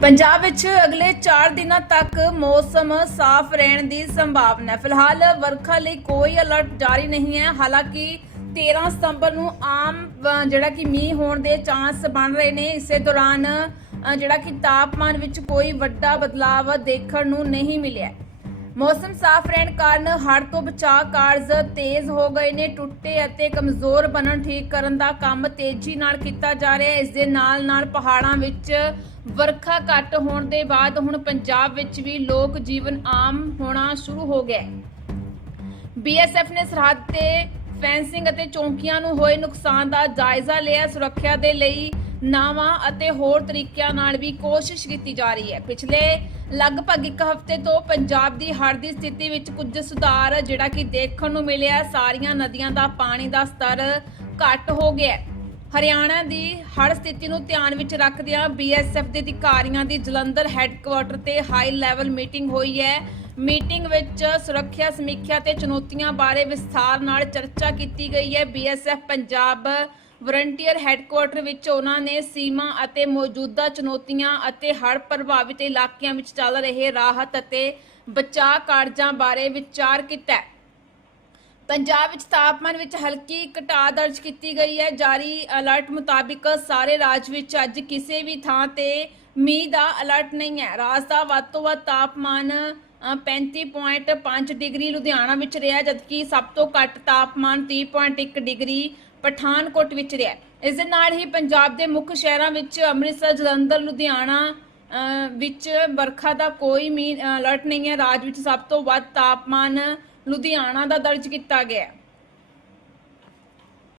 ਪੰਜਾਬ ਵਿੱਚ ਅਗਲੇ 4 ਦਿਨਾਂ ਤੱਕ ਮੌਸਮ ਸਾਫ਼ ਰਹਿਣ ਦੀ ਸੰਭਾਵਨਾ ਹੈ। ਫਿਲਹਾਲ ਵਰਖਾ ਲਈ ਕੋਈ ਅਲਰਟ ਜਾਰੀ ਨਹੀਂ ਹੈ। ਹਾਲਾਂਕਿ 13 ਸਤੰਬਰ ਨੂੰ ਆਮ ਅ, ਜਿਹੜਾ ਕਿ ਮੀਂਹ ਹੋਣ ਦੇ ਚਾਂਸ ਬਣ ਰਹੇ ਨੇ। ਇਸੇ ਦੌਰਾਨ ਅ, ਜਿਹੜਾ ਕਿ ਤਾਪਮਾਨ ਵਿੱਚ ਕੋਈ ਵੱਡਾ ਬਦਲਾਅ ਦੇਖਣ ਨੂੰ ਨਹੀਂ ਮਿਲਿਆ। ਮੌਸਮ ਸਾਫ਼ ਰਹਿਣ ਕਾਰਨ ਹੜ੍ਹ ਤੋਂ ਬਚਾਅ ਕਾਰਜ ਤੇਜ਼ ਹੋ ਗਏ ਨੇ, ਟੁੱਟੇ ਅਤੇ ਕਮਜ਼ੋਰ ਬਣਨ ਠੀਕ ਕਰਨ ਦਾ ਕੰਮ ਤੇਜ਼ੀ ਨਾਲ ਕੀਤਾ ਜਾ ਰਿਹਾ ਹੈ। ਇਸ ਦੇ ਨਾਲ ਨਾਲ ਪਹਾੜਾਂ ਵਿੱਚ ਵਰਖਾ ਘੱਟ ਹੋਣ ਦੇ ਬਾਅਦ ਹੁਣ ਪੰਜਾਬ ਵਿੱਚ ਵੀ ਲੋਕ ਜੀਵਨ ਆਮ ਹੋਣਾ ਸ਼ੁਰੂ ਹੋ ਗਿਆ ਹੈ। ਬੀਐਸਐਫ ਨੇ ਸਰਹੱਦ ਤੇ ਫੈਂਸਿੰਗ ਅਤੇ ਚੌਂਕੀਆਂ ਨੂੰ ਹੋਏ ਨੁਕਸਾਨ ਦਾ ਜਾਇਜ਼ਾ ਲਿਆ। ਸੁਰੱਖਿਆ ਦੇ ਲਈ ਨਾਵਾਂ ਅਤੇ ਹੋਰ ਤਰੀਕਿਆਂ ਨਾਲ ਵੀ ਕੋਸ਼ਿਸ਼ ਕੀਤੀ ਜਾ ਰਹੀ ਹੈ। ਪਿਛਲੇ ਲਗਭਗ ਇੱਕ ਹਫ਼ਤੇ ਤੋਂ ਪੰਜਾਬ ਦੀ ਹੜ੍ਹ ਦੀ ਸਥਿਤੀ ਵਿੱਚ ਕੁਝ ਸੁਧਾਰ ਜਿਹੜਾ ਕਿ ਦੇਖਣ ਨੂੰ ਮਿਲਿਆ ਸਾਰੀਆਂ ਨਦੀਆਂ ਦਾ ਪਾਣੀ ਦਾ ਸਤਰ ਘੱਟ ਹੋ ਗਿਆ ਹਰਿਆਣਾ ਦੀ ਹੜ੍ਹ ਸਥਿਤੀ ਨੂੰ ਧਿਆਨ ਵਿੱਚ ਰੱਖਦਿਆਂ ਬੀਐਸਐਫ ਦੇ ਅਧਿਕਾਰੀਆਂ ਦੀ ਜਲੰਧਰ ਹੈੱਡਕੁਆਰਟਰ ਤੇ ਹਾਈ ਲੈਵਲ ਮੀਟਿੰਗ ਹੋਈ ਹੈ। ਮੀਟਿੰਗ ਵਿੱਚ ਸੁਰੱਖਿਆ ਸਮੀਖਿਆ ਤੇ ਚੁਣੌਤੀਆਂ ਬਾਰੇ ਵਿਸਥਾਰ ਨਾਲ ਚਰਚਾ ਕੀਤੀ ਗਈ ਹੈ। ਬੀਐਸਐਫ ਪੰਜਾਬ ਵਰੰਟੀਅਰ ਹੈੱਡਕੁਆਰਟਰ ਵਿੱਚ ਉਹਨਾਂ ਨੇ ਸੀਮਾ ਅਤੇ ਮੌਜੂਦਾ ਚੁਣੌਤੀਆਂ ਅਤੇ ਹੜ੍ਹ ਪ੍ਰਭਾਵਿਤ ਇਲਾਕਿਆਂ ਵਿੱਚ ਚੱਲ ਰਹੇ ਰਾਹਤ ਅਤੇ ਬਚਾਅ ਕਾਰਜਾਂ ਬਾਰੇ ਵਿਚਾਰ ਕੀਤਾ ਪੰਜਾਬ ਵਿੱਚ ਤਾਪਮਾਨ ਵਿੱਚ ਹਲਕੀ ਘਟਾ ਦਰਜ ਕੀਤੀ ਗਈ ਹੈ। ਜਾਰੀ ਅਲਰਟ ਮੁਤਾਬਿਕ ਸਾਰੇ ਰਾਜ ਵਿੱਚ ਅੱਜ ਕਿਸੇ ਵੀ ਥਾਂ ਤੇ ਮੀਂਹ ਦਾ ਅਲਰਟ ਨਹੀਂ ਹੈ। ਰਾਜ ਦਾ ਵੱਧ ਤੋਂ ਵੱਧ ਤਾਪਮਾਨ ਅ, 35.5 ਡਿਗਰੀ ਲੁਧਿਆਣਾ ਵਿੱਚ ਰਿਹਾ ਜਦਕਿ ਸਭ ਤੋਂ ਘੱਟ ਤਾਪਮਾਨ 30.1 ਡਿਗਰੀ ਪਠਾਨਕੋਟ ਵਿੱਚ ਰਿਹਾ ਇਸ ਦੇ ਨਾਲ ਹੀ ਪੰਜਾਬ ਦੇ ਮੁੱਖ ਸ਼ਹਿਰਾਂ ਵਿੱਚ ਅੰਮ੍ਰਿਤਸਰ ਜਲੰਧਰ ਲੁਧਿਆਣਾ ਵਿੱਚ ਵਰਖਾ ਦਾ ਕੋਈ ਮੀਂਹ ਅਲਰਟ ਨਹੀਂ ਹੈ। ਰਾਜ ਵਿੱਚ ਸਭ ਤੋਂ ਵੱਧ ਤਾਪਮਾਨ ਲੁਧਿਆਣਾ ਦਾ ਦਰਜ ਕੀਤਾ ਗਿਆ। ਹੈ